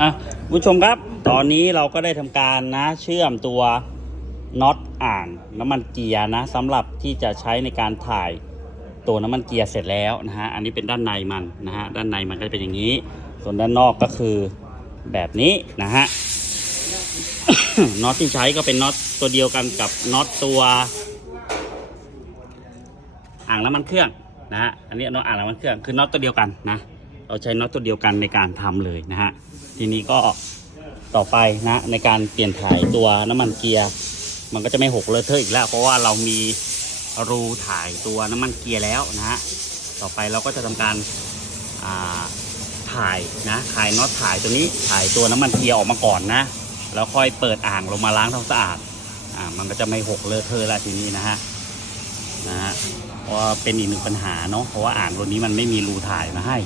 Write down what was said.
อะผู้ชมครับ ตอนนี้เราก็ได้ทำการนะเชื่อมตัวน็อตอ่างน้ำมันเกียร์นะสำหรับที่จะใช้ในการถ่ายตัวน้ำมันเกียร์เสร็จแล้วนะฮะอันนี้เป็นด้านในมันนะฮะด้านในมันก็จะเป็นอย่างนี้ ส่วนด้านนอกก็คือแบบนี้นะฮะน็อตที่ใช้ก็เป็นน็อตตัวเดียวกันกับน็อตตัว อ่างน้ำมันเครื่องนะฮะอันนี้น็อตอ่างน้ำมันเครื่องคือน็อตตัวเดียวกันนะ เราใช้น็อตตัวเดียวกันในการทำเลยนะฮะทีนี้ก็ต่อไปนะในการเปลี่ยนถ่ายตัวน้ำมันเกียร์มันก็จะไม่หกเลอะเทอะอีกแล้ว เพราะว่าเรามีรูถ่ายตัวน้ำมันเกียร์แล้วนะฮะต่อไปเราก็จะทำการถ่ายนะถ่ายน็อตถ่ายตัวนี้ถ่ายตัวน้ำมันเกียร์ออกมาก่อนนะ แล้วค่อยเปิดอ่างลงมาล้างทำความสะอาดอ่ามันก็จะไม่หกเลอะเทอะแล้วทีนี้นะฮะนะฮะเพราะว่าเป็นอีกหนึ่งปัญหาเนาะเพราะว่าอ่างตัวนี้มันไม่มีรูถ่ายมาให้